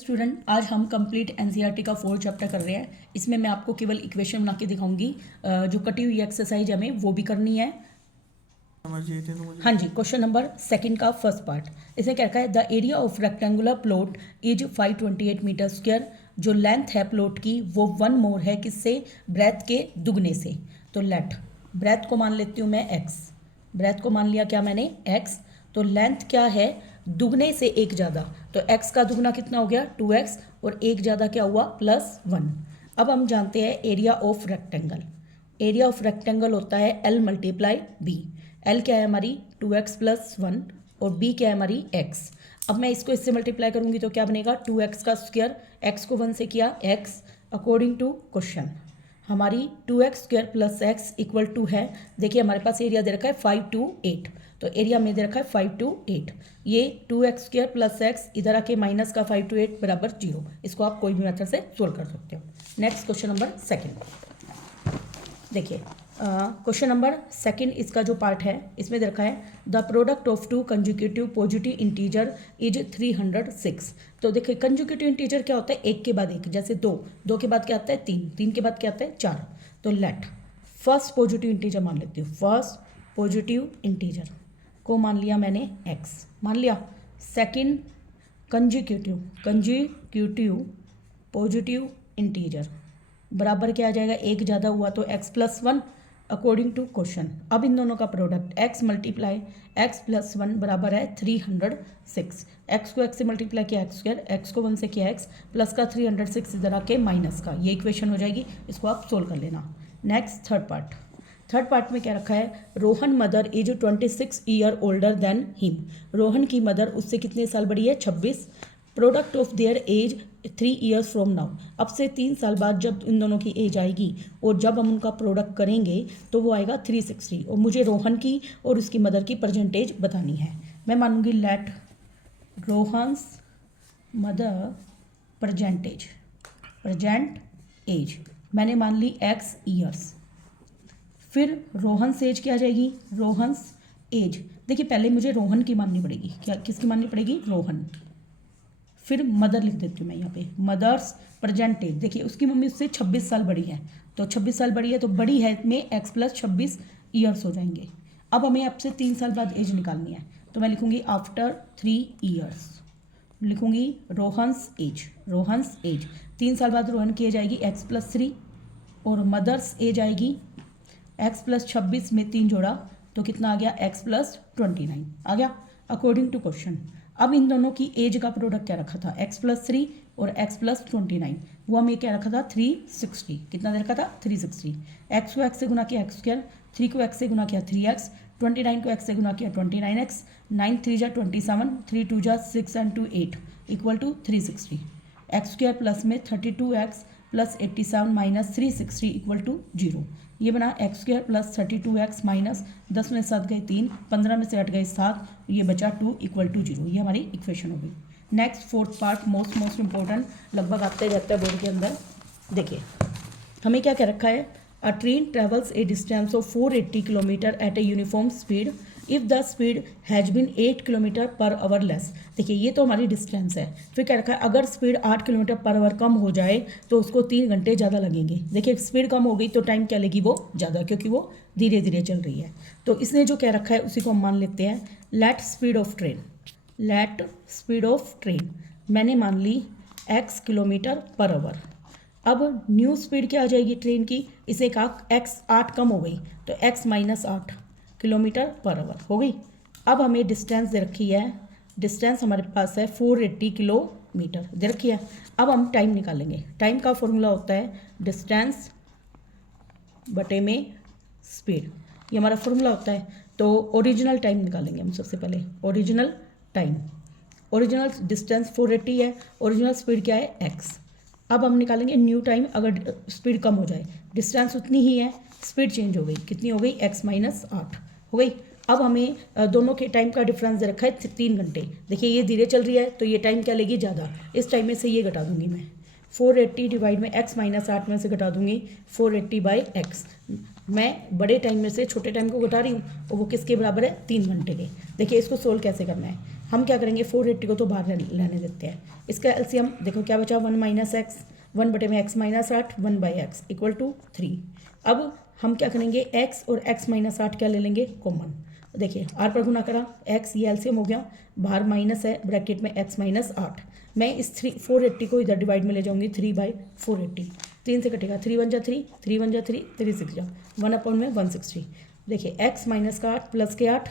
Student, आज हम complete NCERT का 4 चैप्टर कर रहे हैं। इसमें मैं आपको केवल इक्वेशन बना के दिखाऊंगी। जो कटी हुई एक्सरसाइज हमें वो भी करनी है। हाँ जी, क्वेश्चन नंबर सेकंड का फर्स्ट पार्ट। इसमें क्या रखा है, the area of rectangular plot is 528 metre square. जो लेंथ है प्लॉट की वो 1 मोर है, किससे? ब्रेथ के दुगने से। तो लेट ब्रेथ को मान लेती हूँ मैं x। ब्रेथ को मान लिया क्या मैंने? x। तो लेंथ क्या है? दुगने से एक ज़्यादा। तो x का दुगना कितना हो गया? 2x। और एक ज़्यादा क्या हुआ? +1। अब हम जानते हैं area of rectangle. Area of rectangle होता है L × B। L क्या है हमारी? 2x + 1 और B क्या है हमारी? x। अब मैं इसको इससे मल्टीप्लाई करूंगी तो क्या बनेगा? 2x का स्क्वायर। x को 1 से किया x। अकॉर्डिंग टू क्वेश्चन हमारी 2x² + x = है। देखिए हमारे पास एरिया दे रखा है 528। तो एरिया में दे रखा है 528। ये 2x² + x इधर आके माइनस का 528 = 0। इसको आप कोई भी मेथड से सोल्व कर सकते हो। नेक्स्ट क्वेश्चन नंबर सेकंड देखिए। क्वेश्चन नंबर सेकंड इसका जो पार्ट है इसमें दे रखा है the product of 2 conjugative positive integer is 306। तो देखिए कंजुकेटिव इंटीजर क्या होता है? एक के बाद एक। जैसे 2 के बाद क्या आता है? 3 के बाद क्या आता है? 4। तो लेट फर्स्ट पॉजिटिव इंटीजर मान लेती हूँ। फर्स्ट पॉजिटिव इंटीजर को मान लिया मैंने x, मान लिया। सेकंड कंजुकेटिव पॉजिटिव इंटीजर बराबर क्या आ जाएगा? एक ज़्यादा हुआ तो x + 1 अकॉर्डिंग टू क्वेश्चन। अब इन दोनों का प्रोडक्ट x × x + 1 बराबर है 306। x को x से मल्टीप्लाई किया x², x को 1 से किया x, प्लस का 306 इधर आके माइनस का। ये इक्वेशन हो जाएगी। इसको आप सोल्व कर लेना। नेक्स्ट थर्ड पार्ट में क्या रखा है? Rohan mother is 26 year older than him. Rohan की मदर उससे कितने साल बड़ी है? 26। Product of their age 3 years from now. अब से 3 साल बाद जब इन दोनों की एज आएगी और जब हम उनका प्रोडक्ट करेंगे तो वो आएगा 360। और मुझे रोहन की और उसकी मदर की परसेंटेज बतानी है। मैं मानूंगी let Rohan's mother present age मैंने मान ली x ईयर्स। फिर रोहन्स एज क्या आ जाएगी? रोहन्स एज देखिए पहले मुझे रोहन की माननी पड़ेगी। क्या किसकी माननी पड़ेगी? रोहन। फिर मदर लिख देती हूँ मैं यहाँ पे, मदर्स प्रेजेंट एज। देखिए उसकी मम्मी उससे 26 साल बड़ी है। तो 26 साल बड़ी है तो बड़ी है में x + 26 ईयर्स हो जाएंगे। अब हमें अब से 3 साल बाद एज निकालनी है। तो मैं लिखूँगी आफ्टर 3 ईयर्स लिखूँगी रोहन्स एज। 3 साल बाद रोहन की एज आएगी x + 3 और मदर्स एज आएगी x + 26 में 3 जोड़ा तो कितना आ गया? x + 29 आ गया अकॉर्डिंग टू क्वेश्चन। अब इन दोनों की एज का प्रोडक्ट क्या रखा था? x + 3 और x + 29। वो हमें क्या रखा था? 360। कितना दे रखा था? 360। x को x से गुना किया x², 3 को x से गुना किया 3x, 29 को x से गुना किया 29x, 9 3 = 27, 3 2 = 6 and 2 8 = 360। x² प्लस में 32x + 87 - 360 = 0। ये बना x² + 32x माइनस 10 में 7 गए 3, 15 में से 8 गए 7, ये बचा 2 = 0। ये हमारी इक्वेशन हो गई। Next fourth part most important, लगभग आते रहता है बोर्ड के अंदर। देखिए हमें क्या रखा है? A train travels a distance of 480 kilometre at a uniform speed if the speed has been 8 km/h less. देखिए ये तो हमारी डिस्टेंस है। फिर क्या रखा है? अगर स्पीड 8 km/h कम हो जाए तो उसको 3 घंटे ज़्यादा लगेंगे। देखिए स्पीड कम हो गई तो टाइम क्या लेगी? वो ज़्यादा, क्योंकि वो धीरे धीरे चल रही है। तो इसने जो क्या रखा है उसी को हम मान लेते हैं लेट स्पीड ऑफ ट्रेन मैंने मान ली x km/h। अब न्यू स्पीड क्या आ जाएगी ट्रेन की? इसे कहा x 8 कम हो गई तो x - 8 km/h हो गई। अब हमें डिस्टेंस दे रखी है। डिस्टेंस हमारे पास है 480 किलोमीटर दे रखी है। अब हम टाइम निकालेंगे। टाइम का फॉर्मूला होता है डिस्टेंस बटे में स्पीड। ये हमारा फॉर्मूला होता है। तो ओरिजिनल टाइम निकालेंगे हम सबसे पहले। ओरिजिनल डिस्टेंस 480 है, ओरिजिनल स्पीड क्या है? x। अब हम निकालेंगे न्यू टाइम। अगर स्पीड कम हो जाए, डिस्टेंस उतनी ही है, स्पीड चेंज हो गई, कितनी हो गई? x - 8 हो गई। अब हमें दोनों के टाइम का डिफरेंस दे रखा है 3 घंटे। देखिए ये धीरे चल रही है तो ये टाइम क्या लेगी? ज़्यादा। इस टाइम में से ये घटा दूंगी मैं। 480 डिवाइड में x - 8 में से घटा दूंगी 480/x। मैं बड़े टाइम में से छोटे टाइम को घटा रही हूँ और वो किसके बराबर है? 3 घंटे के। देखिए इसको सोल्व कैसे करना है, हम क्या करेंगे 480 को तो बाहर रहने देते हैं, इसका एलसीएम देखो क्या बचा 1 माइनस एक्स, 1 बटे में x minus 8, 1 by x equal to 3। अब हम क्या करेंगे एक्स और एक्स माइनस 8 क्या ले लेंगे कॉमन, देखिए आर पर गुना करा एक्स, ये एलसीएम हो गया, बाहर माइनस है ब्रैकेट में एक्स माइनस 8, मैं इस 480 को इधर डिवाइड में ले जाऊंगी 3/480, 3 से कटेगा 3 वन जा 3, 3 वन जा 3, 3 6 जा 1 अपॉन में 160। देखिए एक्स माइनस का 8 प्लस के 8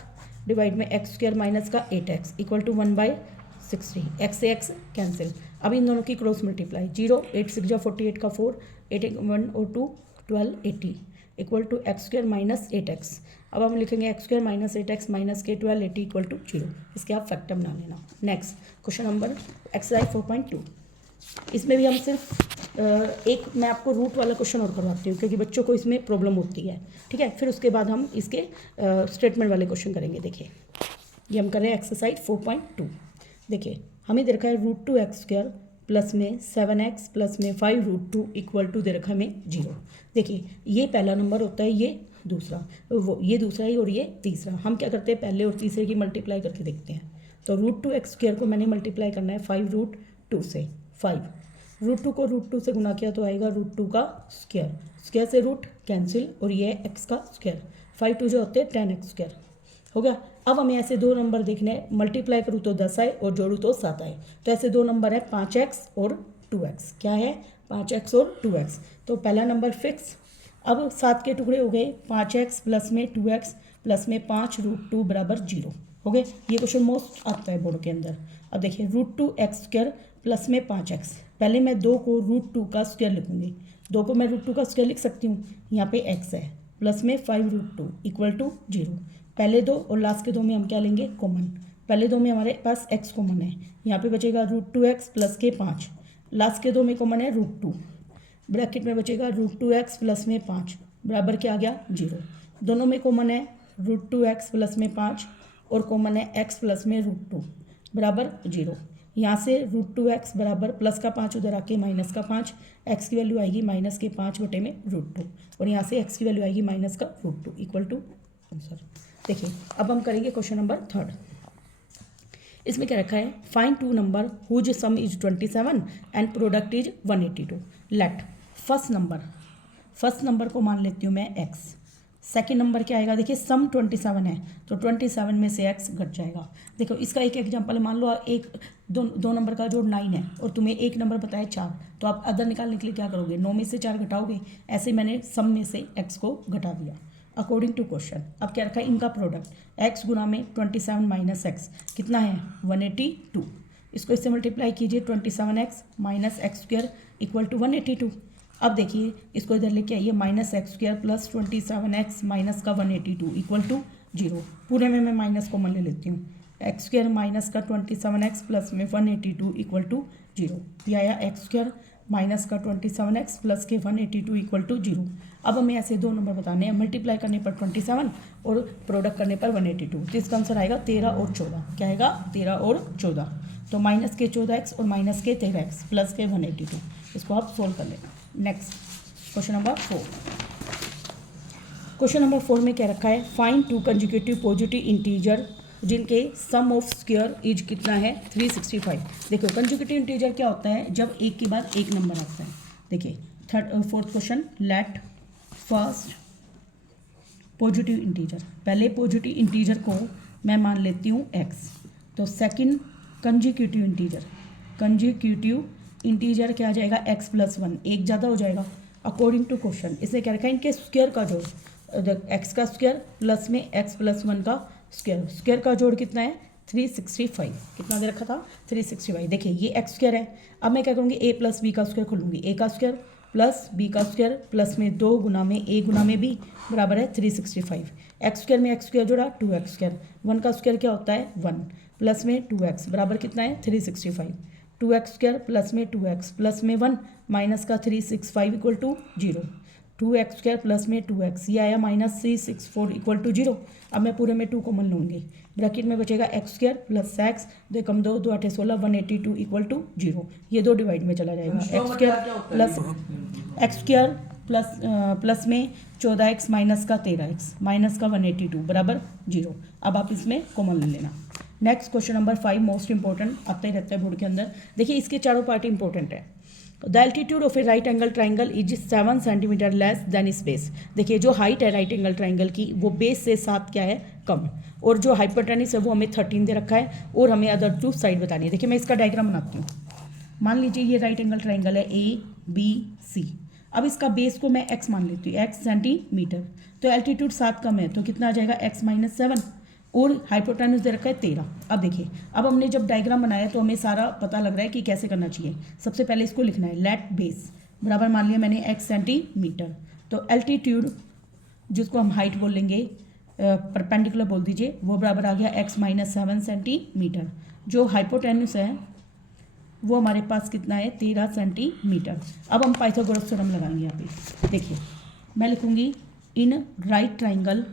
डिवाइड में एक्स स्क्वायर माइनस का 8x इक्वल टू 1/60, एक्स से एक्स कैंसिल। अब इन दोनों की क्रॉस मल्टीप्लाई 0, 8 6 जा 48 का 4, 8 1 और 2 12 80 equal to x square minus 8x। अब हम लिखेंगे x square minus 8x minus के 12 80 इक्वल टू 0, इसके आप फैक्टर बना लेना। नेक्स्ट क्वेश्चन नंबर एक्सरसाइज 4.2, इसमें भी हम सिर्फ एक मैं आपको रूट वाला क्वेश्चन और करवाती हूँ क्योंकि बच्चों को इसमें प्रॉब्लम होती है, ठीक है, फिर उसके बाद हम इसके स्टेटमेंट वाले क्वेश्चन करेंगे। देखिए ये हम कर रहे हैं एक्सरसाइज 4.2, देखिए हमें दे रखा है √2x² प्लस में 7x प्लस में 5√2 इक्वल टू दे रखा हमें 0। देखिए ये पहला नंबर होता है, ये दूसरा, वो ये दूसरा है और ये तीसरा। हम क्या करते हैं पहले और तीसरे की मल्टीप्लाई करके देखते हैं। तो √2x² को मैंने मल्टीप्लाई करना है 5√2 से, 5 √2 को √2 से गुना किया तो आएगा √2 का स्क्वायर, स्क्वायर से रूट कैंसिल और ये x का स्क्वायर, 5 2 जो होते हैं 10x² हो गया। अब हमें ऐसे दो नंबर देखने हैं, मल्टीप्लाई करूँ तो 10 आए और जोड़ूँ तो 7 आए। तो ऐसे दो नंबर है 5x और 2x, क्या है 5x और 2x। तो पहला नंबर फिक्स। अब 7 के टुकड़े हो गए, 5x प्लस में 2x प्लस में 5√2 बराबर 0 हो गए। ये क्वेश्चन मोस्ट आता है बोर्ड के अंदर। अब देखिए √2x² प्लस में 5x, पहले मैं 2 को √2 का स्क्वायर लिखूंगी, 2 को मैं √2 का स्क्वायर लिख सकती हूँ, यहाँ पे x है, प्लस में 5√2 इक्वल टू 0। पहले दो और लास्ट के दो में हम क्या लेंगे कॉमन, पहले दो में हमारे पास x कॉमन है, यहाँ पे बचेगा √2x प्लस के 5, लास्ट के दो में कॉमन है √2, ब्रैकेट में बचेगा √2x प्लस में 5 बराबर क्या आ गया 0। दोनों में कॉमन है √2x प्लस में 5 और कॉमन है x प्लस में √2 बराबर 0। यहाँ से √2x बराबर प्लस का 5 उधर आके माइनस का 5, x की वैल्यू आएगी माइनस के 5 बटे में √2 और यहाँ से x की वैल्यू आएगी माइनस का √2 इक्वल टू आंसर। देखिए अब हम करेंगे क्वेश्चन नंबर 3। इसमें क्या रखा है, find 2 number whose sum is 27 and product is 182। Let first number को मान लेती हूँ मैं x, सेकेंड नंबर क्या आएगा, देखिए सम 27 है तो 27 में से x घट जाएगा। देखो इसका एक एग्जांपल मान लो, एक दो नंबर का जोड़ 9 है और तुम्हें एक नंबर बताया 4, तो आप अदर निकालने के लिए क्या करोगे, 9 में से 4 घटाओगे। ऐसे मैंने सम में से x को घटा दिया अकॉर्डिंग टू क्वेश्चन। अब क्या रखा है इनका प्रोडक्ट x गुना में 27 माइनस एक्स कितना है 182, इसको इससे मल्टीप्लाई कीजिए 27x माइनस एक्स स्क्वायर इक्वल टू 182। अब देखिए इसको इधर लेके आइए minus x square plus 27x minus का 182 इक्वल टू 0। पूरे में मैं माइनस कॉमन ले लेती हूँ, एक्स स्क्वायर माइनस का 27x प्लस में 182 इक्वल टू 0। ये आया एक्स स्क्वायर माइनस का 27x प्लस के 182 इक्वल टू 0। अब हमें ऐसे दो नंबर बताने हैं, मल्टीप्लाई करने पर 27 और प्रोडक्ट करने पर 182, तो इसका आंसर आएगा 13 और 14। क्या आएगा 13 और 14, तो माइनस के 14x और माइनस के 13x प्लस के 182, इसको आप सोल्व कर लेना। Next question number 4। Question number 4 में क्या रखा है, फाइंड 2 कंसेक्यूटिव पॉजिटिव इंटीजर जिनके सम ऑफ स्क्वायर इज कितना है 365। देखो कंसेक्यूटिव इंटीजर क्या होता है, जब एक के बाद एक नंबर आता है। देखिए fourth question, let first positive integer, पहले पॉजिटिव इंटीजर को मैं मान लेती हूँ x, तो सेकंड कंसेक्यूटिव इंटीजर क्या आ जाएगा x प्लस 1, एक ज़्यादा हो जाएगा अकॉर्डिंग टू क्वेश्चन। इसने क्या रखा है इनके स्क्वायर का जोड़, x का स्क्वायर प्लस में x प्लस 1 का स्क्वायर, स्क्वायर का जोड़ कितना है 365, कितना दे रखा था 365। देखिए ये x स्क्वायर है, अब मैं क्या करूँगी a प्लस b का स्क्वायर खोलूँगी, a का स्क्वायर प्लस b का स्क्वायर प्लस में 2 गुना में a गुना में b बराबर है 365। एक्स स्क्वायर में एक्स स्क्वायर जोड़ा 2x स्क्वायर, 1 का स्क्वायर क्या होता है 1 प्लस में 2x बराबर कितना है 365। 2x स्क्वायर प्लस में 2x प्लस में 1 माइनस का 365 equal to 0। 2x square plus में 2x, ये आया माइनस 364 इक्वल टू 0। अब मैं पूरे में 2 कॉमन लूँगी, ब्रैकेट में बचेगा एक्स स्क्वायर प्लस एक्स, 2 कम 2 2 8 16 182 इक्वल टू 0। ये 2 डिवाइड में चला जाएगा, x square plus x square plus में 14x माइनस का 13x माइनस का 182 बराबर 0। अब आप इसमें कॉमन ले लेना। Next question number 5 most important आता ही रहता है बोर्ड के अंदर। देखिए इसके चारों पार्ट इंपॉर्टेंट है। The altitude of A right angle triangle is 7 centimetre less than इस बेस। देखिए जो हाइट है राइट एंगल ट्राइंगल की वो बेस से 7 क्या है कम, और जो हाइपोटेनस है वो हमें 13 दे रखा है, और हमें अदर टू साइड बतानी है। देखिए मैं इसका डायग्राम बनाती हूँ। मान लीजिए ये राइट एंगल ट्राइंगल है ABC। अब इसका बेस को मैं x मान लेती हूँ, x सेंटीमीटर। तो एल्टीट्यूड 7 कम है तो कितना आ जाएगा x माइनस 7, और हाइपोटेनस दे रखा है 13। अब देखिए अब हमने जब डायग्राम बनाया तो हमें सारा पता लग रहा है कि कैसे करना चाहिए। सबसे पहले इसको लिखना है लेट बेस बराबर मान लिया मैंने x सेंटीमीटर, तो एल्टीट्यूड जिसको हम हाइट बोल लेंगे परपेंडिकुलर बोल दीजिए, वो बराबर आ गया x माइनस 7 सेंटीमीटर। जो हाइपोटेनस है वो हमारे पास कितना है 13 सेंटीमीटर। अब हम पाइथागोरस थ्योरम लगाएंगे यहाँ पे। देखिए मैं लिखूंगी इन राइट ट्राइंगल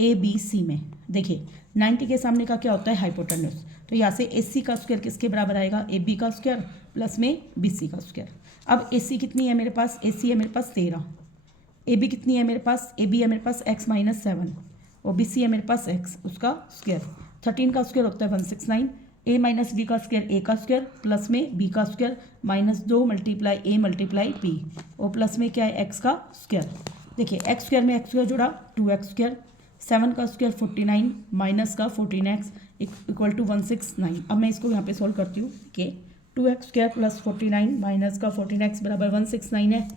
ABC में। देखिए 90 के सामने का क्या होता है हाइपोटेनस, तो यहाँ से AC का स्क्वायर किसके बराबर आएगा AB का स्क्वायर प्लस में BC का स्क्वायर। अब AC कितनी है मेरे पास, AC है मेरे पास 13, AB कितनी है मेरे पास, AB है मेरे पास x माइनस 7, और BC है मेरे पास x उसका स्क्वायर। 13 का स्क्वायर होता है 169, a माइनस बी का स्क्वायर a का स्क्वायर प्लस में b का square minus 2 multiply a multiply b, और प्लस में क्या है x का स्क्वायर। देखिए x स्क्वायर में x स्क्वायर जुड़ा 2x स्क्वायर, 7 का स्क्वायर 49 माइनस का 14x इक्वल टू 169। अब मैं इसको यहाँ पे सॉल्व करती हूँ कि 2x स्क्वायर प्लस 49 माइनस का 14x बराबर 169 है।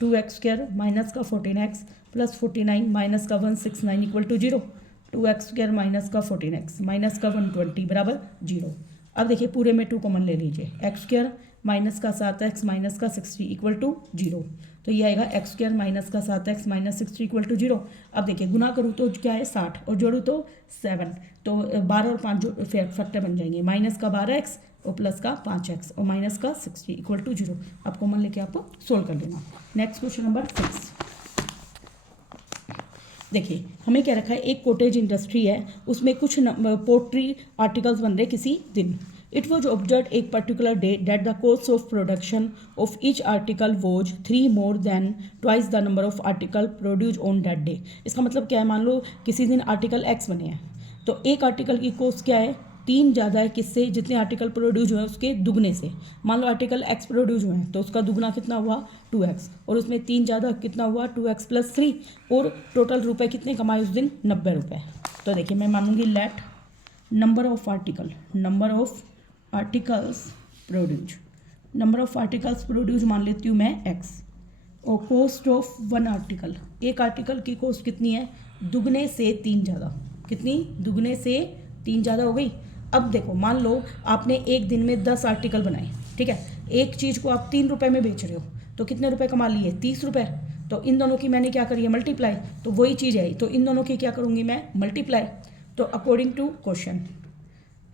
2x स्क्वायर माइनस का 14x प्लस 49 माइनस का 169 equal to 0। 2x square minus का 14x माइनस का 120 बराबर 0। अब देखिए पूरे में 2 कॉमन ले लीजिए, x स्क्वायर माइनस का 7x माइनस का 60 इक्वल टू 0। तो ये आएगा x स्क्वायर माइनस का 7x माइनस 60 इक्वल टू 0। अब देखिए गुना करूँ तो क्या है 60 और जोड़ूँ तो 7, तो 12 और 5 जो फैक्टर बन जाएंगे, माइनस का 12x और प्लस का 5x और माइनस का 60 इक्वल टू 0। अब कॉमन लेके आप सोल्व कर लेना। Next question number 6। देखिए हमें क्या रखा है, एक कॉटेज इंडस्ट्री है, उसमें कुछ पोल्ट्री आर्टिकल्स बन रहे किसी दिन। इट वॉज ऑब्जर्व एक particular day that the cost of production of each article was 3 more than twice the number of article produce on that day. इसका मतलब क्या है, मान लो किसी दिन आर्टिकल x बने हैं तो एक आर्टिकल की कॉस्ट क्या है 3 ज़्यादा है किससे, जितने आर्टिकल प्रोड्यूस हुए उसके दुगने से। मान लो आर्टिकल x प्रोड्यूस हुए हैं तो उसका दुगना कितना हुआ 2x, और उसमें 3 ज़्यादा कितना हुआ 2x प्लस 3, और टोटल रुपए कितने कमाए उस दिन 90 रुपये। तो देखिए मैं मानूंगी let number of articles produce मान लेती हूँ मैं x, और कॉस्ट ऑफ 1 आर्टिकल, एक आर्टिकल की कॉस्ट कितनी है दुगने से 3 ज़्यादा, कितनी दुगने से 3 ज़्यादा हो गई। अब देखो मान लो आपने एक दिन में 10 आर्टिकल बनाए, ठीक है, एक चीज़ को आप 3 रुपये में बेच रहे हो तो कितने रुपए कमा लिए 30 रुपये। तो इन दोनों की मैंने क्या करी है मल्टीप्लाई, तो वही चीज़ है तो इन दोनों की क्या करूँगी मैं मल्टीप्लाई। तो according to question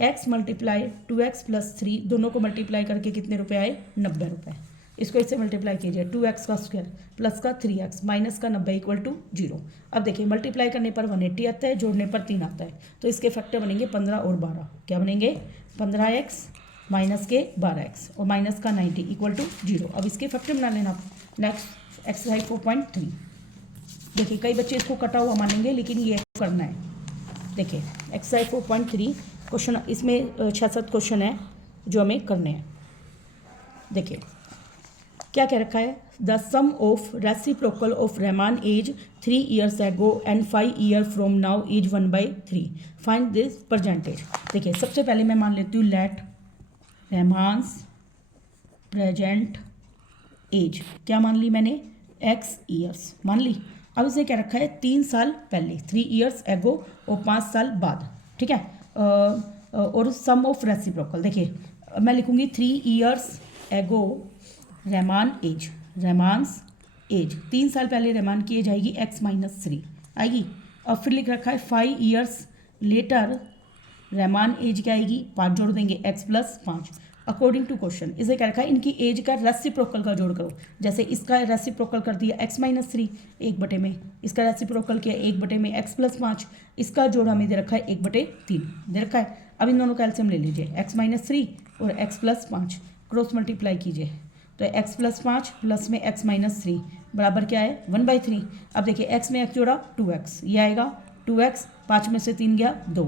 x multiply 2x plus 3 दोनों को मल्टीप्लाई करके कितने रुपए आए 90 रुपये। इसको इससे मल्टीप्लाई कीजिए 2x का स्क्वायर प्लस का 3x माइनस का 90 इक्वल टू 0। अब देखिए मल्टीप्लाई करने पर 180 आता है, जोड़ने पर 3 आता है, तो इसके फैक्टर बनेंगे 15 और 12। क्या बनेंगे 15x माइनस के 12x और माइनस का 90 इक्वल टू 0। अब इसके फैक्टर बना लेना। Next exercise 4.3। देखिए कई बच्चे इसको कटा हुआ मानेंगे लेकिन ये करना है। देखिए एक्सरसाइज 4.3 क्वेश्चन, इसमें 6-7 क्वेश्चन है जो हमें करने हैं। देखिए क्या कह रखा है, the sum of reciprocal of Rahman age 3 years ago and 5 years from now is 1/3, find this percentage. देखिए सबसे पहले मैं मान लेती हूँ लेट रहमान्स प्रेजेंट एज, क्या मान ली मैंने x years मान ली। अब इसे क्या रखा है 3 साल पहले 3 years एगो और 5 साल बाद, ठीक है, और सम ऑफ रेसिप्रोकल। देखिए मैं लिखूँगी 3 years एगो रहमान्स एज 3 साल पहले रहमान की एज आएगी x माइनस 3 आएगी। और फिर लिख रखा है 5 years लेटर रहमान एज क्या आएगी 5 जोड़ देंगे x plus 5 according to question. इसे क्या रखा है इनकी एज का रेसिप्रोकल का जोड़ करो। जैसे इसका रेसिप्रोकल कर दिया x माइनस 3 1/, में इसका रेसिप्रोकल किया 1/, में x प्लस 5, इसका जोड़ हमें दे रखा है 1/3 दे रखा है। अब इन दोनों का एलसीएम ले लीजिए x माइनस 3 और x प्लस 5 क्रॉस मल्टीप्लाई कीजिए तो x प्लस 5 प्लस में x माइनस 3 बराबर क्या है 1/3। अब देखिए x में x जोड़ा 2x, ये आएगा 2x, 5 में से 3 गया 2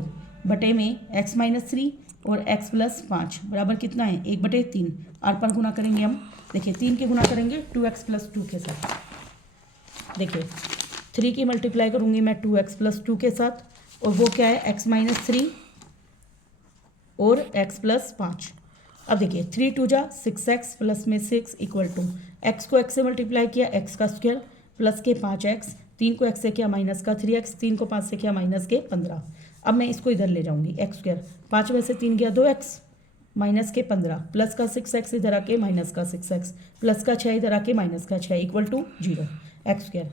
बटे में x - 3 और x + 5 बराबर कितना है 1/3। आर पर गुना करेंगे हम, देखिए 3 के गुना करेंगे 2x + 2 के साथ, देखिए 3 की मल्टीप्लाई करूँगी मैं 2x + 2 के साथ, और वो क्या है x - 3 और x + 5। अब देखिए 3 2 जा 6x प्लस में 6 इक्वल टू x को x से मल्टीप्लाई किया x का स्क्वायर प्लस के 5x, 3 को x से किया माइनस का 3x, 3 को 5 से किया माइनस के 15। अब मैं इसको इधर ले जाऊंगी x², 5 में से 3 गया 2x माइनस के 15 प्लस का 6x इधर आके माइनस का 6x प्लस का 6 इधर आके माइनस का 6 इक्वल टू 0। x²,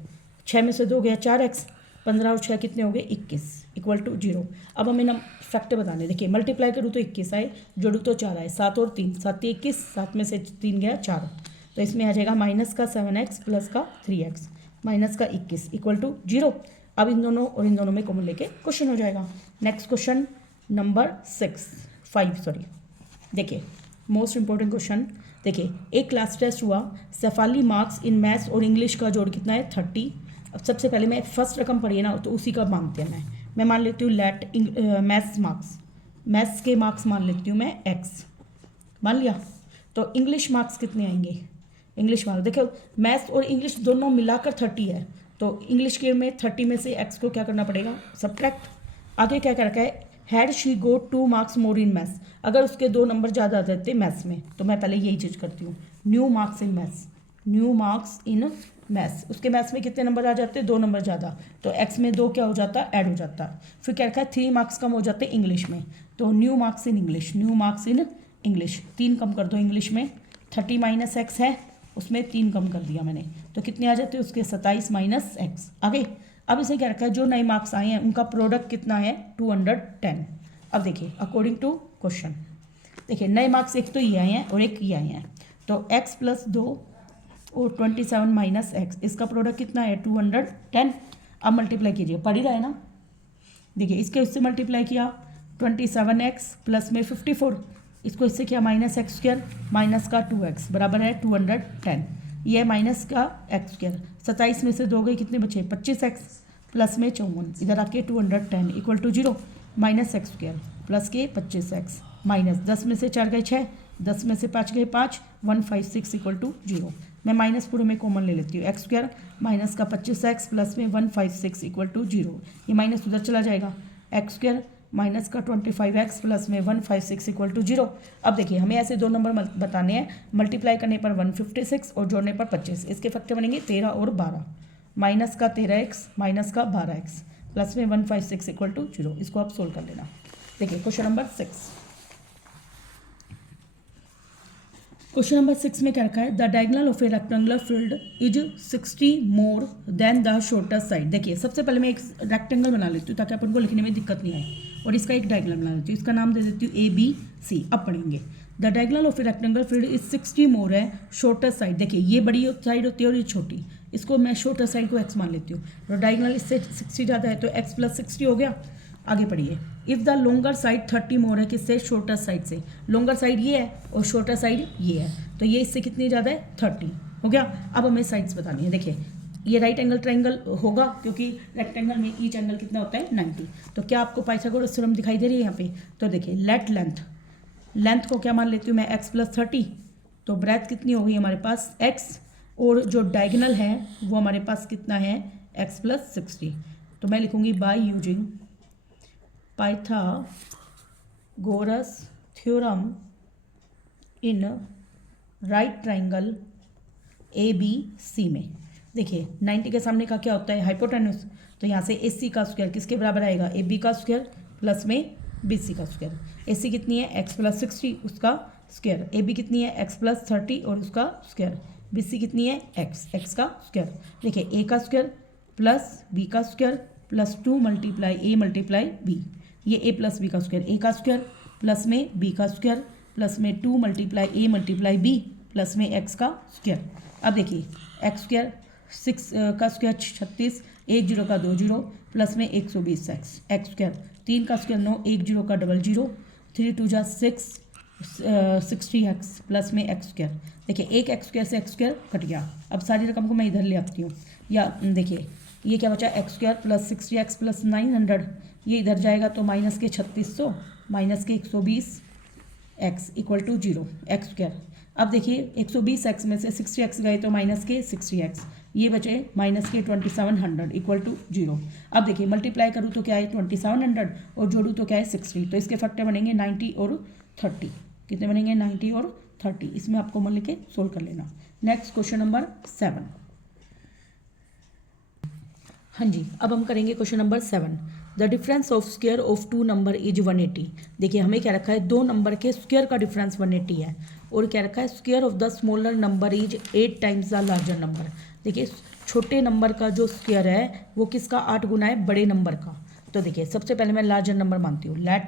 6 में से 2 गया 4x, 15 और 6 कितने हो गए 21 इक्वल टू 0। अब हमें ना फैक्टर बताने, देखिए मल्टीप्लाई करूँ तो 21 आए, जोड़ू तो 4 आए, 7 और 3 7 21, 7 में से 3 गया 4, तो इसमें आ जाएगा माइनस का 7x प्लस का 3x माइनस का 21 इक्वल टू 0। अब इन दोनों और इन दोनों में कॉमन लेके क्वेश्चन हो जाएगा। नेक्स्ट क्वेश्चन नंबर 5 देखिए मोस्ट इंपॉर्टेंट क्वेश्चन। देखिए एक क्लास टेस्ट हुआ, सेफाली मार्क्स इन मैथ्स और इंग्लिश का जोड़ कितना है 30। अब सबसे पहले मैं फर्स्ट रकम पढ़ी है ना, तो उसी का मानते हैं मैं मान लेती हूँ लेट मैथ्स मार्क्स, मैथ्स के मार्क्स मान लेती हूँ मैं x मान लिया। तो इंग्लिश मार्क्स कितने आएंगे, इंग्लिश मार्क्स देखो मैथ्स और इंग्लिश दोनों मिलाकर 30 है, तो इंग्लिश के में 30 में से x को क्या करना पड़ेगा सब्ट्रैक्ट। आगे क्या कर रखा है, had she go 2 marks more in maths, अगर उसके 2 नंबर ज़्यादा आ जाते मैथ्स में, तो मैं पहले यही चीज़ करती हूँ, new marks in maths, new marks in maths, उसके मैथ्स में कितने नंबर आ जाते 2 नंबर ज़्यादा, तो x में 2 क्या हो जाता ऐड हो जाता। फिर क्या रखा है 3 मार्क्स कम हो जाते इंग्लिश में, तो new marks in English, new marks in English 3 कम कर दो इंग्लिश में, 30 माइनस x है उसमें 3 कम कर दिया मैंने, तो कितने आ जाते हैं उसके 27 माइनस x आगे। अब इसे क्या रखा है जो नए मार्क्स आए हैं उनका प्रोडक्ट कितना है 210। अब देखिए अकॉर्डिंग टू क्वेश्चन, देखिए नए मार्क्स एक तो ये आए हैं और एक ये आए हैं, तो x + 2 और 27 माइनस x, इसका प्रोडक्ट कितना है 210। अब मल्टीप्लाई कीजिए, पढ़ ही रहा है ना, देखिए इसके उससे मल्टीप्लाई किया 27x प्लस में 54, इसको इससे किया -x² माइनस का 2x बराबर है 210, ये माइनस का x², 27 में से 2 गए कितने बचे 25x प्लस में 54, इधर आके 210 इक्वल टू 0, -x² प्लस के 25x माइनस 10 में से 4 गए 6, 10 में से 5 गए 5, 156 इक्वल टू 0। मैं माइनस पूरे में कॉमन ले लेती हूँ, x² माइनस का 25x प्लस में 156 इक्वल टू 0, ये माइनस उधर चला जाएगा, x² माइनस का 25x प्लस में 156 इक्वल टू 0। अब देखिए हमें ऐसे 2 नंबर बताने हैं, मल्टीप्लाई करने पर 156 और जोड़ने पर 25, इसके फैक्टर बनेंगे 13 और 12, माइनस का 13x माइनस का 12x प्लस में 156 इक्वल टू 0, इसको आप सोल्व कर लेना। देखिए क्वेश्चन नंबर 6, क्वेश्चन नंबर 6 में क्या रखा है, the diagonal of A rectangular field is 60 more than the shortest side. देखिए सबसे पहले मैं एक रेक्टेंगल बना लेती हूँ ताकि अपन को लिखने में दिक्कत नहीं आए, और इसका एक डायगोनल बना लेती हूँ, इसका नाम दे देती हूँ ABC। अब पढ़ेंगे the diagonal of A rectangular field is 60 मोर है शॉर्टेस्ट साइड, देखिए ये बड़ी साइड होती है और ये छोटी, इसको मैं शॉर्टेस्ट साइड को x मान लेती हूँ, तो डायगोनल इससे 60 ज़्यादा है तो x + 60 हो गया। आगे पढ़िए, इफ़ द लोंगर साइड 30 मोर है किससे शॉर्टेस्ट साइड से, लोंगर साइड ये है और शॉर्टर साइड ये है, तो ये इससे कितनी ज़्यादा है 30 हो गया। अब हमें साइड्स बतानी है, देखिए ये राइट एंगल ट्रायंगल होगा क्योंकि रेक्टेंगल में ईच एंगल कितना होता है 90, तो क्या आपको पाइथागोरस थ्योरम दिखाई दे रही है यहाँ पे, तो देखिए लेट लेंथ को क्या मान लेती हूँ मैं x + 30, तो ब्रेथ कितनी हो गई हमारे पास x, और जो डायगोनल है वो हमारे पास कितना है x + 60, तो मैं लिखूँगी by using Pythagoras theorem in right triangle ABC में। देखिए 90 के सामने का क्या होता है हाइपोटेन्यूस, तो यहाँ से AC का स्क्वायर किसके बराबर आएगा AB का स्क्वायर प्लस में BC का स्क्वायर। AC कितनी है x + 60 उसका स्क्वायर, AB कितनी है x + 30 और उसका स्क्वायर, BC कितनी है x का स्क्वायर। देखिए A का स्क्वायर प्लस B का स्क्वायर प्लस 2 × A × B, ये A + B का स्क्वायर, A का स्क्वायर प्लस में B का स्क्वायर प्लस में 2 × A × B प्लस में x का स्क्वायर। अब देखिए x² 6 का स्क्वायर 36, 1 0 का 2 0 प्लस में 120 x² 3 का स्क्वायर 9, 1 0 का 0 0, 3 2 जा 6, 60x प्लस में एक्स स्क्वायर। देखिए एक एक्स स्क्वायर से एक्स स्क्वायर कट गया। अब सारी रकम को मैं इधर ले आती हूँ, या देखिए ये क्या बचा, x square plus 60x plus 900, ये इधर जाएगा तो माइनस के 3600 माइनस के 120 x equal to 0 x square. अब देखिए 120x में से 60x गए तो माइनस के 60x, ये बचे माइनस के 2700 इक्वल टू 0। अब देखिए मल्टीप्लाई करूँ तो क्या है 2700 और जोड़ूँ तो क्या है 60, तो इसके फैक्टर बनेंगे 90 और 30। कितने बनेंगे 90 और 30। इसमें आपको मन लेके सोल्व कर लेना। Next question number 7। हाँ जी, अब हम करेंगे question number 7। The difference of square of two number is 180। देखिए हमें क्या रखा है, दो नंबर के स्क्वायर का डिफरेंस 180 है, और क्या रखा है square of the smaller number is 8 times the larger number. देखिए छोटे नंबर का जो स्क्वायर है वो किसका 8 गुना है, बड़े नंबर का। तो देखिए सबसे पहले मैं लार्जर नंबर मानती हूँ, let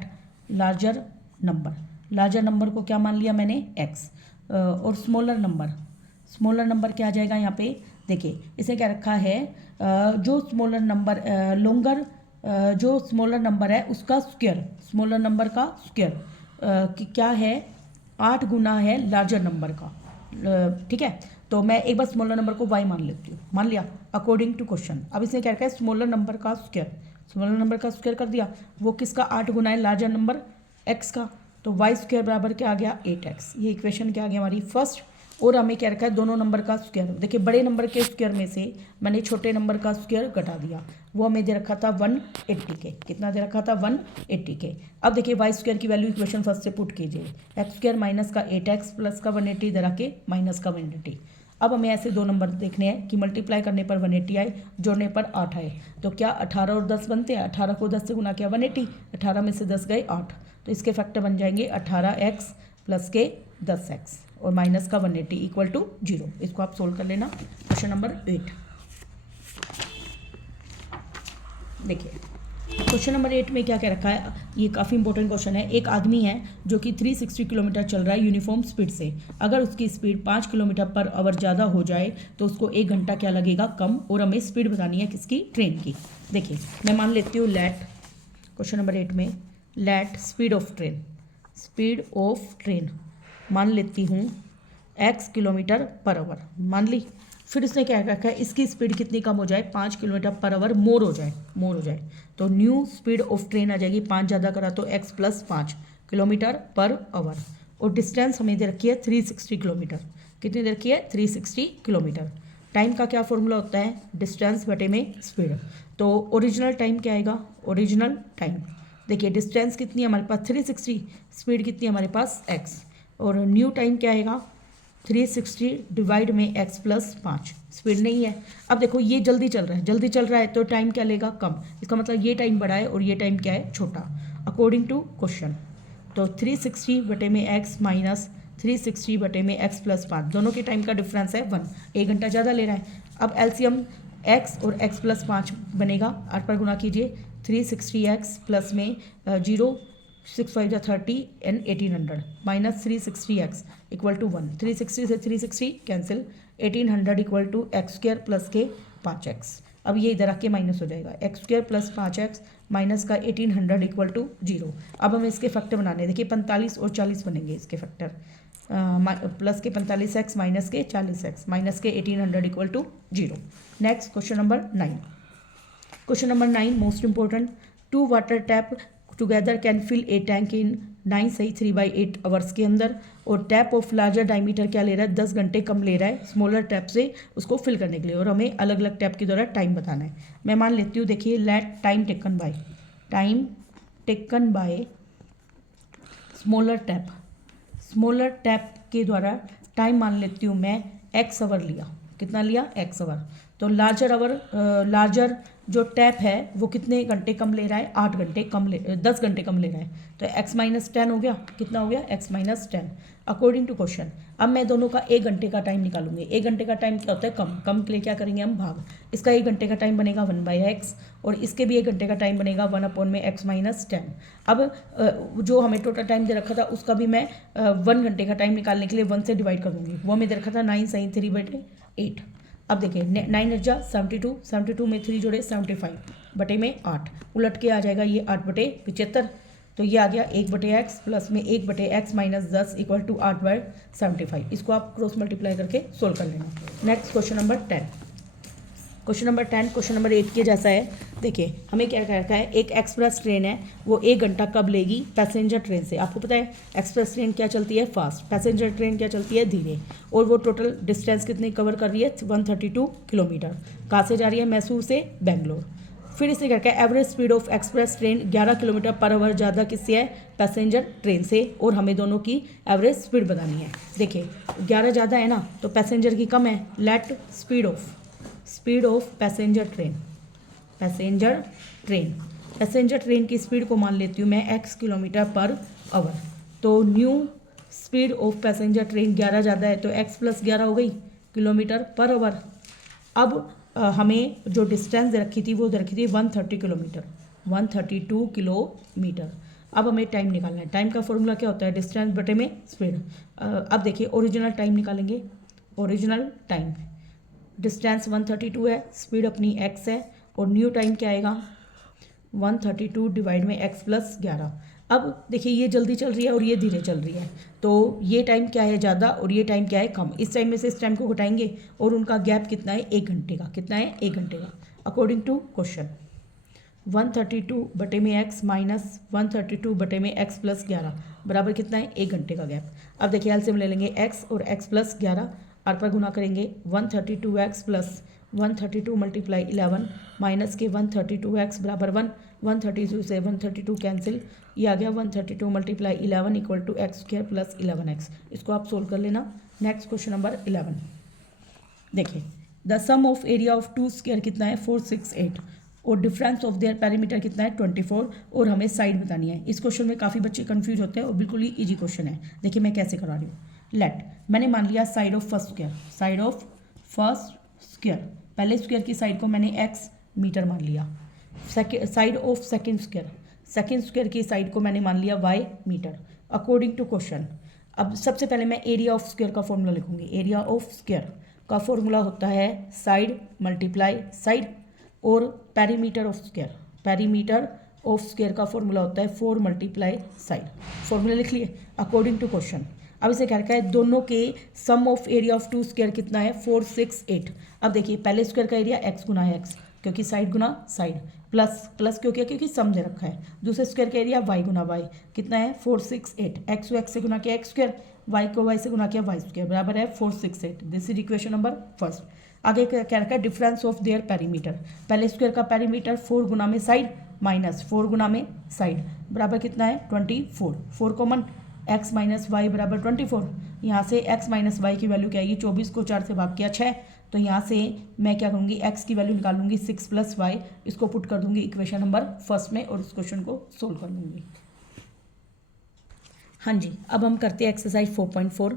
larger number. Larger number को क्या मान लिया मैंने, x, और स्मॉलर नंबर क्या आ जाएगा यहाँ पे। देखिए इसे क्या रखा है, जो स्मॉलर नंबर लॉन्गर जो स्मॉलर नंबर है उसका स्क्वायर, स्मॉलर नंबर का स्क्वायर क्या है, 8 गुना है लार्जर नंबर का। ठीक है, तो मैं एक बार स्मॉलर नंबर को y मान लेती हूँ, मान लिया अकॉर्डिंग टू क्वेश्चन। अब इसने क्या रखा है, स्मॉलर नंबर का स्क्वायर कर दिया, वो किसका 8 गुना है लार्जर नंबर x का, तो y स्क्वायर बराबर क्या आ गया 8x। ये इक्वेशन क्या आ गया हमारी फर्स्ट। और हमें क्या रखा है, दोनों नंबर का स्क्वायर। देखिए बड़े नंबर के स्क्वायर में से मैंने छोटे नंबर का स्क्वायर घटा दिया, वो हमें दे रखा था 180 के। कितना दे रखा था 180 के। अब देखिए वाई स्क्वायर की वैल्यू इक्वेशन फर्स्ट से पुट कीजिए, एक्स स्क्वायर माइनस का 8x प्लस का 180 इधर आके माइनस का 180। अब हमें ऐसे दो नंबर देखने हैं कि मल्टीप्लाई करने पर 180 आए, जोड़ने पर 8 आए, तो क्या 18 और 10 बनते हैं, 18 को 10 से गुना किया 180, 18 में से 10 गए 8, तो इसके फैक्टर बन जाएंगे 18x प्लस के 10x और माइनस का 180 इक्वल टू 0। इसको आप सोल्व कर लेना। क्वेश्चन नंबर 8 देखिए, क्वेश्चन नंबर 8 में क्या क्या रखा है, ये काफ़ी इंपॉर्टेंट क्वेश्चन है। एक आदमी है जो कि 360 किलोमीटर चल रहा है यूनिफॉर्म स्पीड से। अगर उसकी स्पीड 5 किलोमीटर पर आवर ज़्यादा हो जाए तो उसको 1 घंटा क्या लगेगा, कम। और हमें स्पीड बतानी है किसकी, ट्रेन की। देखिए मैं मान लेती हूँ लेट, क्वेश्चन नंबर 8 में लेट स्पीड ऑफ ट्रेन मान लेती हूँ x किलोमीटर पर आवर मान ली। फिर उसने क्या रखा है, इसकी स्पीड कितनी कम हो जाए, 5 किलोमीटर पर आवर मोर हो जाए, तो न्यू स्पीड ऑफ ट्रेन आ जाएगी, 5 ज़्यादा करा तो x plus 5 kilometre per hour. और डिस्टेंस हमें दे रखी है 360 किलोमीटर। कितनी दे रखी है, 360 किलोमीटर। टाइम का क्या फॉर्मूला होता है, डिस्टेंस बटे में स्पीड। तो ओरिजिनल टाइम क्या आएगा, ओरिजिनल टाइम। देखिए डिस्टेंस कितनी है हमारे पास 360, स्पीड कितनी है हमारे पास x, और न्यू टाइम क्या आएगा 360 डिवाइड में x प्लस 5, स्पीड नहीं है। अब देखो ये जल्दी चल रहा है तो टाइम क्या लेगा, कम। इसका मतलब ये टाइम बड़ा है और ये टाइम क्या है, छोटा, अकॉर्डिंग टू क्वेश्चन। तो 360 बटे में x माइनस 360 बटे में x प्लस 5, दोनों के टाइम का डिफरेंस है 1, 1 घंटा ज़्यादा ले रहा है। अब एलसीएम x और x प्लस 5 बनेगा, 8 पर गुना कीजिए, 360x प्लस में 0, 6 5 30 and 1800 minus 360x equal to 1, 360 से 360 cancel, 1800 equal to x square plus के 5x। अब ये इधर आके माइनस हो जाएगा, x square plus 5x minus का 1800 इक्वल टू 0। अब हमें इसके फैक्टर बनाने, देखिए 45 और 40 बनेंगे इसके फैक्टर, प्लस के 45x माइनस के 40x माइनस के 1800 equal to 0। Next question number 9। Question number 9 most important, 2 water tap together can fill a tank in 9 सही 3/8 आवर्स के अंदर। और टैप ऑफ लार्जर डायमीटर क्या ले रहा है, 10 घंटे कम ले रहा है स्मॉलर टैप से उसको फिल करने के लिए, और हमें अलग अलग टैप के द्वारा टाइम बताना है। मैं मान लेती हूँ, देखिए let time taken by smaller tap के द्वारा टाइम मान लेती हूँ मैं x आवर लिया। कितना लिया, x आवर। तो लार्जर जो टैप है वो कितने घंटे कम ले रहा है, 10 घंटे कम ले रहा है, तो x माइनस 10 हो गया। कितना हो गया, x minus 10 according to question. अब मैं दोनों का 1 घंटे का टाइम निकालूंगी। 1 घंटे का टाइम क्या होता है, कम के लिए क्या करेंगे हम, भाग। इसका 1 घंटे का टाइम बनेगा 1/x, और इसके भी 1 घंटे का टाइम बनेगा 1 में x माइनस 10। अब जो हमें टोटल टाइम दे रखा था उसका भी मैं 1 घंटे का टाइम निकालने के लिए 1 से डिवाइड कर दूंगी। वो हमें दे रखा था 9 sin 3/8। अब देखिए 9 जा 72 में 3 जोड़े 75 बटे में 8, उलट के आ जाएगा ये 8/75। तो ये आ गया 1/x प्लस में 1/x माइनस 10 इक्वल टू 8/75। इसको आप क्रॉस मल्टीप्लाई करके सोल्व कर लेना। Next question number 10। Question number 8 के जैसा है। देखिए हमें क्या कहता है, एक एक्सप्रेस ट्रेन है, वो 1 घंटा कब लेगी पैसेंजर ट्रेन से। आपको पता है एक्सप्रेस ट्रेन क्या चलती है, फास्ट, पैसेंजर ट्रेन क्या चलती है, धीरे। और वो टोटल डिस्टेंस कितनी कवर कर रही है, 132 किलोमीटर। कहाँ से जा रही है, मैसूर से बेंगलोर। फिर इसे क्या है, average speed of express train 11 kilometre per hour ज़्यादा किससे है, पैसेंजर ट्रेन से। और हमें दोनों की एवरेज स्पीड बतानी है। देखिए 11 ज़्यादा है ना, तो पैसेंजर की कम है। Let speed of passenger train की स्पीड को मान लेती हूँ मैं x किलोमीटर पर आवर। तो new speed of passenger train 11 ज़्यादा है, तो x + 11 हो गई किलोमीटर पर आवर। अब हमें जो डिस्टेंस रखी थी वो रखी थी 132 किलोमीटर। अब हमें टाइम निकालना है। टाइम का फॉर्मूला क्या होता है, डिस्टेंस बटे में स्पीड। अब देखिए ओरिजिनल टाइम निकालेंगे। ओरिजिनल टाइम, डिस्टेंस 132 है, स्पीड अपनी x है, और न्यू टाइम क्या आएगा 132 डिवाइड में x + 11। अब देखिए ये जल्दी चल रही है और ये धीरे चल रही है, तो ये टाइम क्या है ज़्यादा और ये टाइम क्या है कम। इस टाइम में से इस टाइम को घटाएंगे और उनका गैप कितना है, 1 घंटे का। कितना है, 1 घंटे का। अकॉर्डिंग टू क्वेश्चन 132 बटे में x माइनस 132 बटे में x + 11 बराबर कितना है, 1 घंटे का गैप। अब देखिए एलसीएम ले लेंगे x और x + 11 आर पर गुना करेंगे। 132x + 132 × 11 माइनस के 132x बराबर 1। 132 से 132 कैंसिल, ये आ गया 132 × 11 इक्वल टू x² + 11x। इसको आप सोल्व कर लेना। Next question number 11। देखिए the sum of area of 2 square कितना है, 468, और डिफरेंस ऑफ देयर पेरीमीटर कितना है, 24, और हमें साइड बतानी है। इस क्वेश्चन में काफ़ी बच्चे कंफ्यूज होते हैं और बिल्कुल ही ईजी क्वेश्चन है। देखिए मैं कैसे करा रही हूँ। लेट, मैंने मान लिया साइड ऑफ फर्स्ट स्क्वायर, पहले स्क्वायर की साइड को मैंने x मीटर मान लिया। साइड ऑफ सेकंड स्क्वायर की साइड को मैंने मान लिया y metre. According to question, अब सबसे पहले मैं एरिया ऑफ स्क्वायर का फॉर्मूला लिखूंगी। एरिया ऑफ स्क्वायर का फॉर्मूला होता है साइड मल्टीप्लाई साइड, और पेरीमीटर ऑफ स्क्वायर का फॉर्मूला होता है 4 × साइड। फॉर्मूला लिख लिए अकॉर्डिंग टू क्वेश्चन। अब इसे क्या रखा है, दोनों के सम ऑफ एरिया ऑफ 2 स्क्वायर कितना है, 468। अब देखिए पहले स्क्वायर का एरिया x गुना है x, क्योंकि साइड गुना साइड, प्लस क्योंकि सम दे रखा है। दूसरे स्क्वायर का एरिया y गुना y कितना है, 468। x को x से गुना किया x², y को y से गुना किया y² बराबर है 468। This is equation number first. आगे क्या रखा है, डिफरेंस ऑफ देयर पेरीमीटर। पहले स्क्वायर का पेरीमीटर 4 गुना में साइड माइनस 4 गुना में साइड बराबर कितना है, 24। 4 कॉमन, x माइनस वाई बराबर 24। यहाँ से x माइनस वाई की वैल्यू क्या आएगी, 24 को 4 से भाग किया 6, तो यहाँ से मैं क्या करूँगी, x की वैल्यू निकाल लूँगी 6 + y। इसको पुट कर दूँगी इक्वेशन नंबर फर्स्ट में और इस क्वेश्चन को सोल्व कर लूँगी। हाँ जी, अब हम करते हैं एक्सरसाइज 4.4।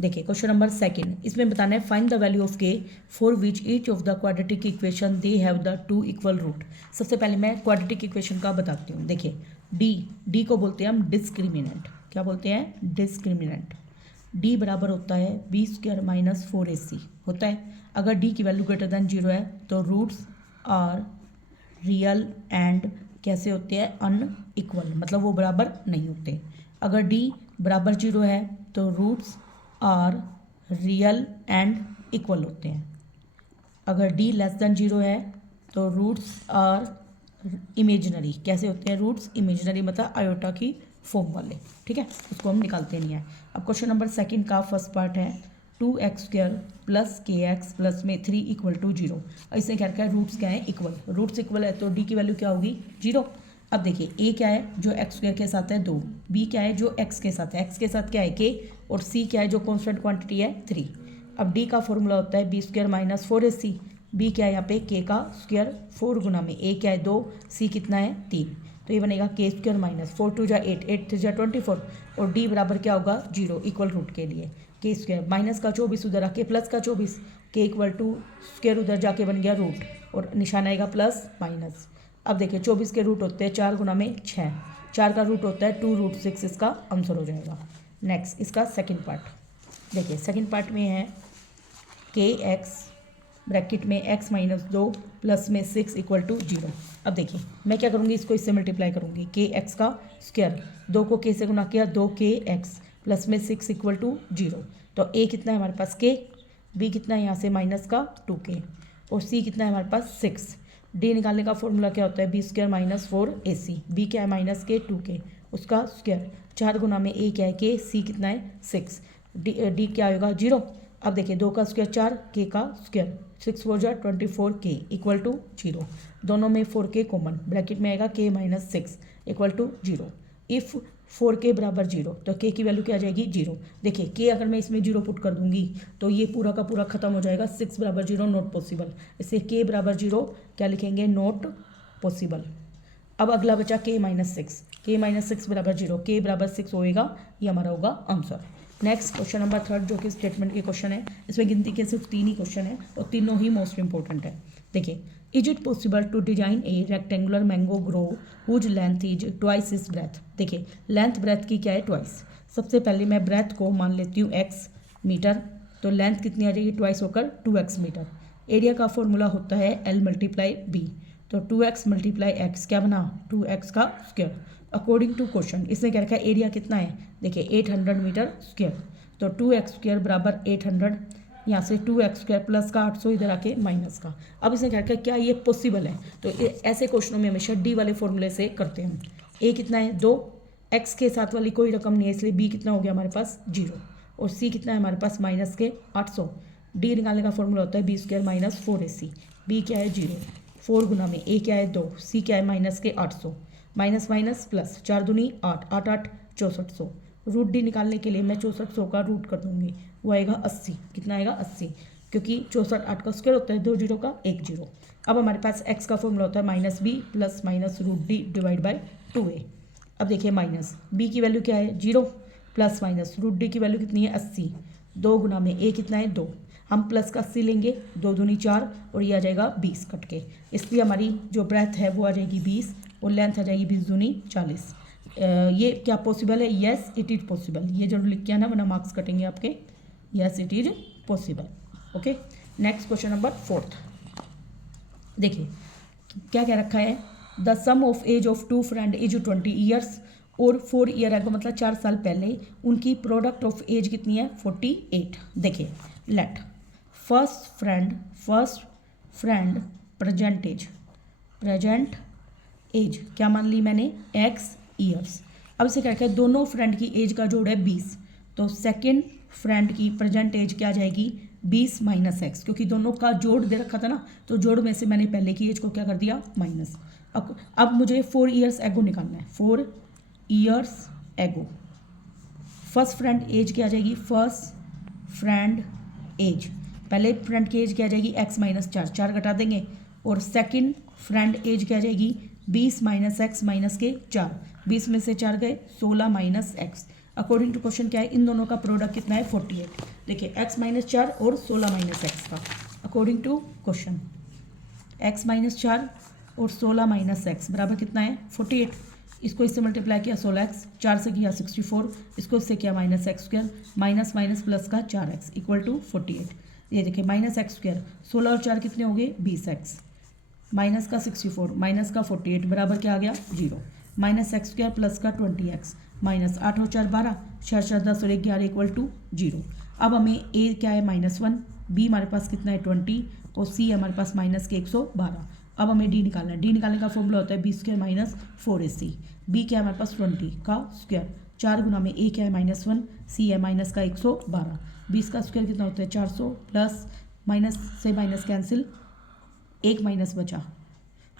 देखिए क्वेश्चन नंबर सेकंड, इसमें बताना है find the value of k for which each of the quadratic equation they have the 2 equal root. सबसे पहले मैं क्वाड्रेटिक इक्वेशन का बताती हूँ। देखिए डी को बोलते हैं हम डिस्क्रिमिनेंट। क्या बोलते हैं, डिस्क्रिमिनेंट। d बराबर होता है b² - 4ac होता है। अगर d की वैल्यू ग्रेटर देन 0 है तो रूट्स आर रियल एंड कैसे होते हैं, अनइक्वल, मतलब वो बराबर नहीं होते। अगर d बराबर 0 है तो roots are real and equal होते हैं। अगर d लेस देन 0 है तो रूट्स आर इमेजिनरी, कैसे होते हैं, रूट्स इमेजिनरी, मतलब आयोटा की फॉर्म वाले। ठीक है, उसको हम निकालते नहीं है। अब क्वेश्चन नंबर सेकंड का फर्स्ट पार्ट है 2x² + kx प्लस में 3 = 0। ऐसे क्या है, रूट्स क्या है, इक्वल। रूट्स इक्वल है तो d की वैल्यू क्या होगी, 0। अब देखिए a क्या है, जो x² के साथ है 2, b क्या है, जो x के साथ है, x के साथ क्या है k, और c क्या है, जो कॉन्स्टेंट क्वांटिटी है 3। अब d का फॉर्मूला होता है b² - 4ac। b क्या है यहाँ पे, k का स्क्वायर 4 गुना में a क्या है 2, c कितना है 3, तो ये बनेगा k² - 4 2 = 8, 8 3 = 24, और d बराबर क्या होगा 0 इक्वल रूट के लिए। k² माइनस का 24 उधर आके प्लस का 24, k = स्क्वायर उधर जाके बन गया रूट, और निशान आएगा प्लस माइनस। अब देखिए 24 के रूट होते हैं 4 गुना में 6, 4 का रूट होता है 2√6, इसका आंसर हो जाएगा। नेक्स्ट इसका सेकंड पार्ट देखिए, सेकंड पार्ट में है kx ब्रैकेट में x माइनस 2 प्लस में 6 इक्वल टू 0। अब देखिए मैं क्या करूँगी, इसको इससे मल्टीप्लाई करूँगी, के एक्स का स्क्वायर, 2 को k से गुना किया 2kx प्लस में 6 इक्वल टू 0। तो a कितना है हमारे पास k, b कितना है यहाँ से माइनस का 2k और c कितना है हमारे पास 6। d निकालने का फॉर्मूला क्या होता है, B square minus 4ac, b क्या है माइनस के 2k उसका स्क्वायर, 4 गुना में a क्या है k, c कितना है 6, d क्या होगा 0। अब देखिए 2 का स्क्वायर 4, k का स्क्वायर, 6 4 जा 24k इक्वल टू 0। दोनों में 4k कॉमन, ब्रैकेट में आएगा k minus 6 equal to 0। If 4k बराबर 0 तो k की वैल्यू क्या आ जाएगी 0। देखिए k अगर मैं इसमें 0 पुट कर दूंगी तो ये पूरा का पूरा खत्म हो जाएगा, 6 बराबर 0 नॉट पॉसिबल, इससे k बराबर 0 क्या लिखेंगे, नॉट पॉसिबल। अब अगला बचा k माइनस 6, k माइनस 6 बराबर 0, k बराबर 6 होएगा, ये हमारा होगा आंसर। नेक्स्ट क्वेश्चन नंबर 3 जो कि स्टेटमेंट के क्वेश्चन है, इसमें गिनती के सिर्फ 3 ही क्वेश्चन है और तीनों ही मोस्ट इंपॉर्टेंट है। देखिए, is it possible to design a rectangular mango grove whose length is twice is breadth. देखिए लेंथ ब्रेथ की क्या है, ट्वाइस। सबसे पहले मैं ब्रेथ को मान लेती हूँ x मीटर, तो लेंथ कितनी आ जाएगी, ट्वाइस होकर 2x मीटर। एरिया का फॉर्मूला होता है l मल्टीप्लाई b, तो 2x मल्टीप्लाई एक्स क्या बना, 2x का स्क्वायर। अकॉर्डिंग टू क्वेश्चन इसने क्या रखा है, एरिया कितना है, देखिए 800 मीटर स्क्वायर, तो 2x स्क्वायर बराबर 800, यहाँ से 2x स्क्वायर प्लस का 800 इधर आके माइनस का। अब इसने क्या रखा है, क्या ये पॉसिबल है, तो ऐसे क्वेश्चनों में हमेशा डी वाले फॉर्मूले से करते हैं। ए कितना है 2, x के साथ वाली कोई रकम नहीं है इसलिए b कितना हो गया हमारे पास 0, और c कितना है हमारे पास माइनस के 800। डी निकालने का फॉर्मूला होता है B square minus 4ac, b क्या है 0, 4 गुना में a क्या है 2, c क्या है माइनस के 800, माइनस माइनस प्लस, 4 दूनी 8, 8 8 6400। रूट डी निकालने के लिए मैं 6400 का रूट कर दूंगी, वो आएगा 80, कितना आएगा 80, क्योंकि 64 8 का स्क्वायर होता है, 2 जीरो का 1 जीरो। अब हमारे पास x का फॉर्मूला होता है minus b plus minus root D divide by 2a। अब देखिए माइनस b की वैल्यू क्या है 0, प्लस माइनस रूट डी की वैल्यू कितनी है 80, 2 गुना में a कितना है 2, हम प्लस का 80 लेंगे, 2 दूनी 4 और ये आ जाएगा 20 कट के, इसलिए हमारी जो ब्रेथ है वो आ जाएगी 20 और लेंथ आ जाएगी 20 दूनी 40। ये क्या पॉसिबल है, येस इट इज़ पॉसिबल, ये जरूर लिख के आना वरना मार्क्स कटेंगे आपके, yes it is possible. Okay, next question number 4। देखिए क्या क्या रखा है, the sum of age of 2 friend is 20 years, और 4 ईयर आगे मतलब 4 साल पहले उनकी प्रोडक्ट ऑफ एज कितनी है 48। देखिए let first friend present age क्या मान ली मैंने x ईयर्स। अब इसे क्या है, दोनों फ्रेंड की एज का जोड़ है 20, तो सेकेंड फ्रेंड की प्रेजेंट एज क्या जाएगी 20 माइनस एक्स, क्योंकि दोनों का जोड़ दे रखा था ना, तो जोड़ में से मैंने पहले की एज को क्या कर दिया माइनस। अब मुझे 4 ईयर्स एगो निकालना है, 4 years ago. First friend as क्या आ जाएगी, फर्स्ट फ्रेंड एज, पहले फ्रेंड की एज क्या आ जाएगी x माइनस 4, 4 घटा देंगे, और सेकंड फ्रेंड एज क्या आ जाएगी 20 माइनस एक्स माइनस के 4, 20 में से 4 गए 16 minus x. According to question क्या है, इन दोनों का प्रोडक्ट कितना है 48। देखिए x माइनस 4 और 16 माइनस एक्स का, according to question x minus 4 और 16 माइनस एक्स बराबर कितना है 48। इसको इससे मल्टीप्लाई किया 16x, 4 से किया 64, इसको इससे किया minus x square, minus minus plus का 4x इक्वल टू 48। ये देखिए माइनस एक्स स्क्वायर, 16 और 4 कितने हो गए 20x, माइनस का 64 माइनस का 48 बराबर क्या आ गया 0, माइनस एक्स स्क्वायर प्लस का 20x, माइनस 8 और 4 12, 4 4 10 और 11 इक्वल टू 0। अब हमें a क्या है -1, b हमारे पास कितना है 20 और c हमारे पास माइनस के 112। अब हमें d निकालना है, d निकालने का फॉर्मूला होता है b square minus 4ac, b क्या है हमारे पास 20 का स्क्वायर, 4 गुना में a क्या है -1, c है माइनस का 112, 20 का स्क्वायर कितना होता है 400, प्लस माइनस से माइनस कैंसिल, 1 माइनस बचा,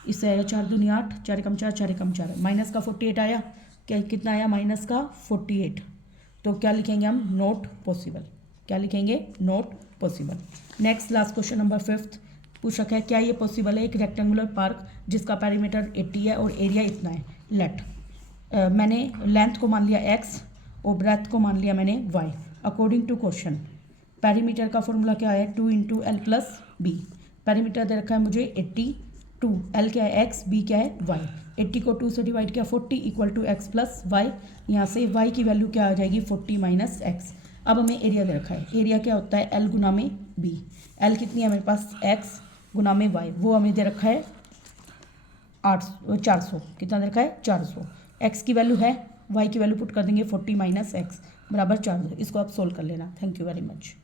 इससे आएगा 4 दूनी 8, 4 कम 4, 4 कम 4, माइनस का 48 आया, क्या कितना आया माइनस का 48, तो क्या लिखेंगे हम नॉट पॉसिबल, क्या लिखेंगे not possible. Next last question number 5 पूछ रखा है, क्या ये पॉसिबल है एक रेक्टेंगुलर पार्क जिसका पेरीमीटर 80 है और एरिया इतना है। लेट मैंने लेंथ को मान लिया x और ब्रेथ को मान लिया मैंने y। According to question perimeter का फॉर्मूला क्या है 2 × l प्लस b, पेरीमीटर दे रखा है मुझे 82, l क्या है x, b क्या है y, 80 को 2 से डिवाइड किया 40 equal to x plus y, यहाँ से y की वैल्यू क्या आ जाएगी 40 माइनस एक्स। अब हमें एरिया दे रखा है, एरिया क्या होता है L गुना में B। L कितनी है हमारे पास X गुना में Y, वो हमें दे रखा है 400, कितना दे रखा है 400। X की वैल्यू है, Y की वैल्यू पुट कर देंगे 40 - X बराबर 400। इसको आप सोल्व कर लेना। Thank you very much.